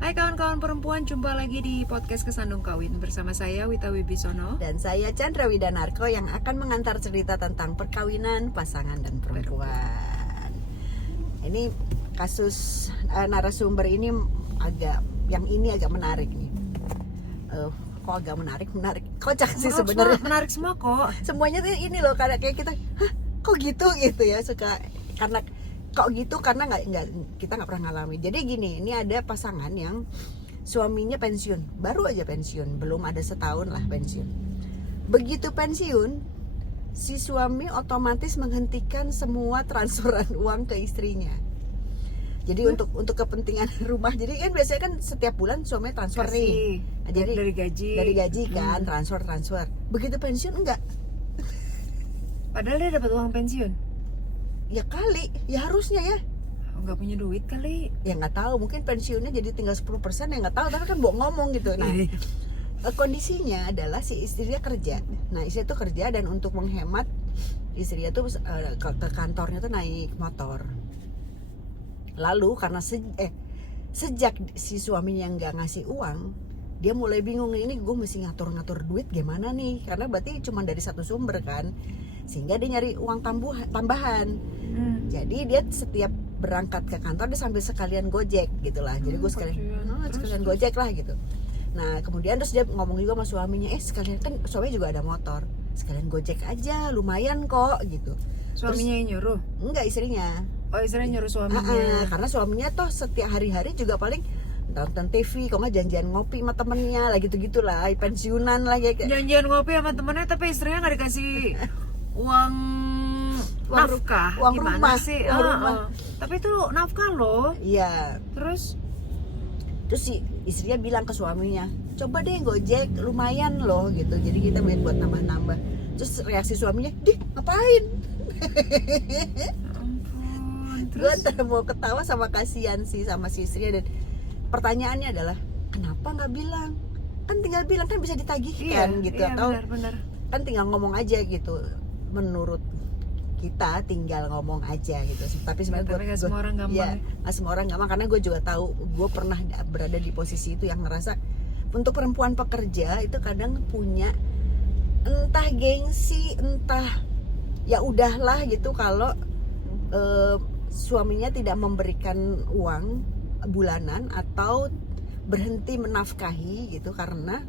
Hai kawan-kawan perempuan, jumpa lagi di podcast Kesandung Kawin bersama saya Wita Wibisono. Dan saya Chandra Widanarko yang akan mengantar cerita tentang perkawinan, pasangan, dan perempuan. Ini kasus narasumber ini agak menarik nih. Kok agak menarik? Kocak sih sebenarnya. Menarik semua kok. Semuanya tuh ini loh, karena kayak kita, kok gitu ya, suka karena kok gitu karena kita nggak pernah ngalami. Jadi gini, ini ada pasangan yang suaminya pensiun, baru aja pensiun, belum ada setahun lah pensiun. Begitu pensiun, si suami otomatis menghentikan semua transferan uang ke istrinya. Jadi untuk kepentingan rumah, jadi kan biasanya kan setiap bulan suaminya transfer nih. Nah, jadi dari gaji kan transfer. Begitu pensiun enggak. Padahal dia dapat uang pensiun. Ya kali, ya harusnya ya. Nggak punya duit kali. Ya nggak tahu, mungkin pensiunnya jadi tinggal 10%, ya nggak tahu, tapi kan ngomong gitu. Nah, kondisinya adalah si istrinya kerja. Nah, istri itu kerja, dan untuk menghemat istrinya tuh ke kantornya tuh naik motor. Lalu karena sejak si suaminya nggak ngasih uang, dia mulai bingung, ini gue mesti ngatur duit gimana nih, karena berarti cuma dari satu sumber kan, sehingga dia nyari uang tambahan. Jadi dia setiap berangkat ke kantor dia sambil sekalian gojek gitulah. Jadi gue sekalian gojek lah gitu. Nah kemudian terus dia ngomong juga sama suaminya, sekalian kan suaminya juga ada motor, sekalian gojek aja lumayan kok gitu. Suaminya yang nyuruh? Enggak, istrinya. Oh, istrinya nyuruh suaminya. Karena suaminya toh setiap hari-hari juga paling nonton TV, kok nggak janjian ngopi sama temennya lah, gitu-gitulah, pensiunan lah ya. Janjian ngopi sama temennya, tapi istrinya nggak dikasih uang nafkah. Uang gimana rumah sih? uang rumah. Tapi itu nafkah loh. Iya. Terus si istrinya bilang ke suaminya, coba deh gojek, lumayan loh gitu, jadi kita buat nambah-nambah. Terus reaksi suaminya, ngapain? Gue mau ketawa sama kasihan sih sama si istrinya. Dan pertanyaannya adalah, kenapa nggak bilang? Kan tinggal bilang, kan bisa ditagihkan gitu. Atau benar. kan tinggal ngomong aja gitu. Menurut kita tinggal ngomong aja gitu. Tapi sebenarnya nggak semua orang gampang. Ya, nggak semua orang gampang, karena gue juga tahu, gue pernah berada di posisi itu, yang ngerasa untuk perempuan pekerja itu kadang punya entah gengsi, entah ya udahlah gitu kalau suaminya tidak memberikan uang bulanan atau berhenti menafkahi gitu, karena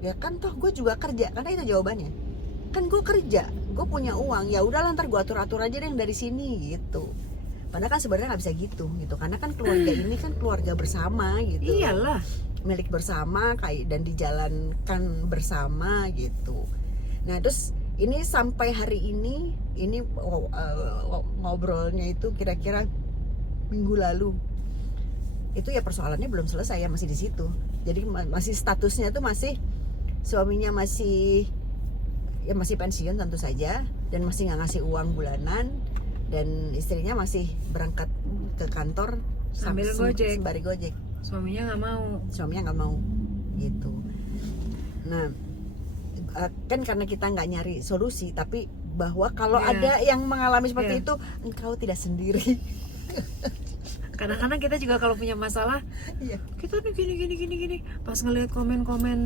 ya kan toh gue juga kerja, karena itu jawabannya. Kan gue kerja, gue punya uang, ya udah ntar gue atur aja deh yang dari sini gitu. Padahal kan sebenarnya nggak bisa gitu, karena kan keluarga ini kan keluarga bersama gitu. Iyalah, milik bersama kayak, dan dijalankan bersama gitu. Nah terus ini sampai hari ini ngobrolnya itu kira-kira minggu lalu. Itu ya persoalannya belum selesai ya, masih di situ. Jadi masih statusnya tuh masih suaminya masih pensiun tentu saja, dan masih nggak ngasih uang bulanan, dan istrinya masih berangkat ke kantor sambil gojek. sembari gojek. Suaminya nggak mau gitu. Nah kan karena kita nggak nyari solusi, tapi bahwa kalau ada yang mengalami seperti itu, engkau tidak sendiri. Kadang-kadang kita juga kalau punya masalah, kita nih gini. Pas ngelihat komen-komen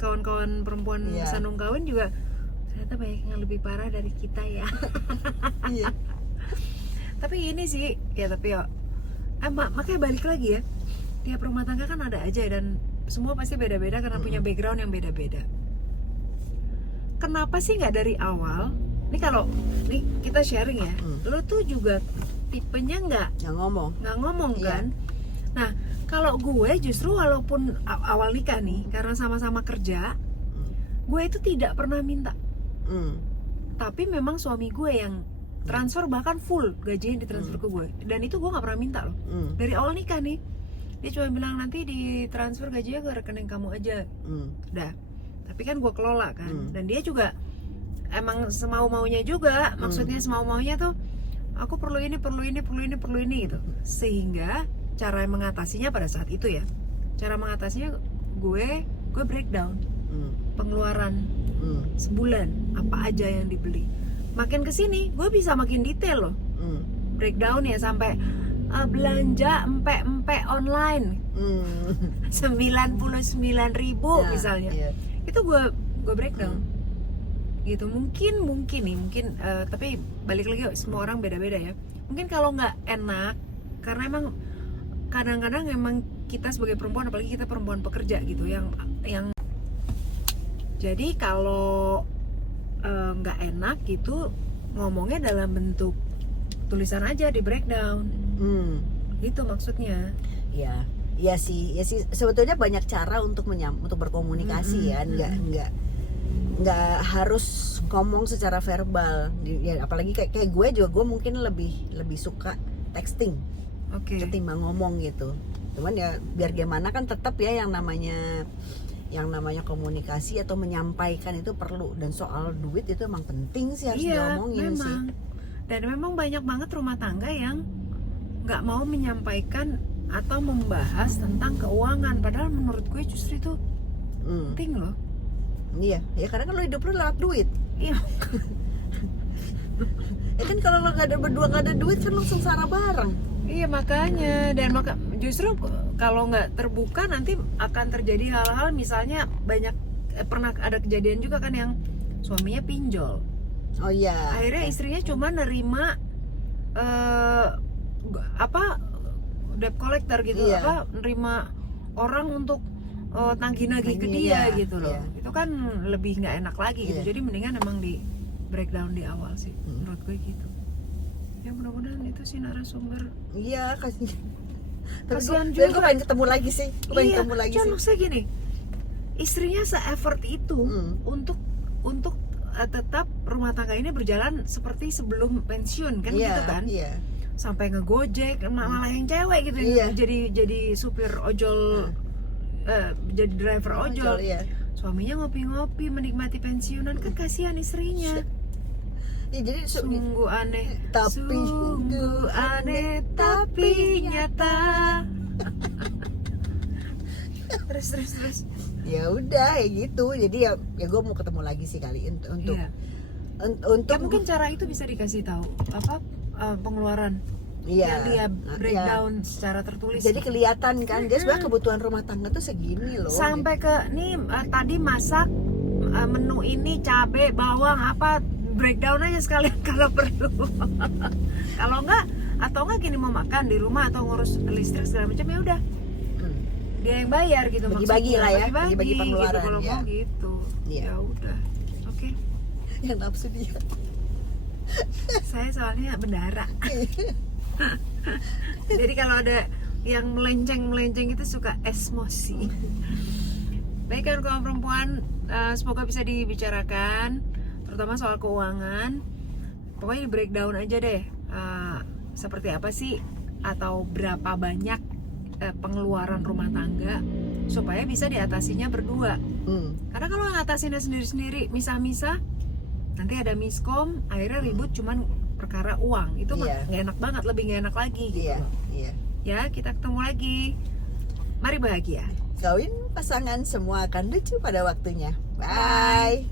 kawan-kawan perempuan Kesandung Kawin juga, ternyata banyak yang lebih parah dari kita ya. Iya. Tapi ini sih, makanya balik lagi ya, tiap rumah tangga kan ada aja, dan semua pasti beda-beda karena punya background yang beda-beda. Kenapa sih nggak dari awal? Nih kita sharing ya. Lo tuh juga tipenya nggak ngomong kan? Nah kalau gue justru walaupun awal nikah nih, karena sama-sama kerja, gue itu tidak pernah minta. Tapi memang suami gue yang transfer, bahkan full gajinya ditransfer ke gue, dan itu gue nggak pernah minta loh. Dari awal nikah nih, dia cuma bilang nanti ditransfer gajinya ke rekening kamu aja. Dah. Tapi kan gue kelola kan, dan dia juga emang semau-maunya juga. Maksudnya semau-maunya tuh, aku perlu ini gitu. Sehingga cara mengatasinya pada saat itu ya, cara mengatasinya gue breakdown pengeluaran sebulan apa aja yang dibeli. Makin kesini gue bisa makin detail loh. breakdown ya sampai belanja empe online 99.000 misalnya. Itu gue breakdown. Gitu. Mungkin tapi balik lagi semua orang beda-beda ya. Mungkin kalau nggak enak karena emang kadang-kadang emang kita sebagai perempuan, apalagi kita perempuan pekerja gitu yang jadi kalau nggak enak gitu ngomongnya dalam bentuk tulisan aja di breakdown. Itu maksudnya. Ya sih sebetulnya banyak cara untuk berkomunikasi ya, nggak harus ngomong secara verbal. Ya, apalagi kayak gue mungkin lebih suka texting ketimbang ngomong gitu. Cuman ya biar gimana kan tetap ya yang namanya komunikasi atau menyampaikan itu perlu, dan soal duit itu emang penting sih harus diomongin sih. Dan memang banyak banget rumah tangga yang nggak mau menyampaikan atau membahas tentang keuangan, padahal menurut gue justru itu penting loh. Iya, ya karena kan lo hidup lo lewat duit. Iya. Ya kan kalau lo berdua nggak ada duit kan lo sengsara bareng. Iya makanya, dan justru kalau nggak terbuka nanti akan terjadi hal-hal, misalnya pernah ada kejadian juga kan yang suaminya pinjol. Oh iya. Akhirnya istrinya cuma nerima debt collector gitu, nerima orang untuk nagih-nagih ke dia gitu loh. Itu kan lebih nggak enak lagi gitu. Jadi mendingan emang di breakdown di awal sih, menurut gue gitu. Ya mudah-mudahan itu sih narasumber. Iya, kasihan juga. Gue pengen ketemu lagi sih. Maksudnya gini, istrinya se-effort itu untuk tetap rumah tangga ini berjalan seperti sebelum pensiun kan, gitu kan. Sampai ngegojek, malah yang cewek gitu, jadi supir ojol, jadi driver ojol. Suaminya ngopi-ngopi menikmati pensiunan, kan kasihan istrinya. Jadi sungguh aneh, sungguh aneh tapi nyata. terus. Ya udah ya gitu. Jadi ya gue mau ketemu lagi sih kali untuk ya mungkin cara itu bisa dikasih tahu pengeluaran. Yang dia breakdown secara tertulis. Jadi kelihatan kan, jadi sebenarnya kebutuhan rumah tangga tuh segini loh. Sampai ke nih tadi masak menu ini cabai, bawang apa, breakdown aja sekalian kalau perlu. Kalau enggak gini mau makan di rumah atau ngurus listrik segala macam, ya udah dia yang bayar gitu. Bagi-bagi lah ya, bagi pengeluaran gitu, kalau ya. mau gitu. Ya udah. Oke. Yang nafsu dia. Saya soalnya bendara. Jadi kalau ada yang melenceng itu suka emosi. Baik kan kaum perempuan, semoga bisa dibicarakan, terutama soal keuangan. Pokoknya di breakdown aja deh, seperti apa sih atau berapa banyak pengeluaran rumah tangga supaya bisa diatasinya berdua. Karena kalau ngatasinnya sendiri-sendiri, misah-misah, nanti ada miskom, akhirnya ribut cuman perkara uang. Itu nggak enak banget, lebih nggak enak lagi gitu. Ya, kita ketemu lagi. Mari bahagia. Kawin pasangan semua akan lucu pada waktunya. Bye.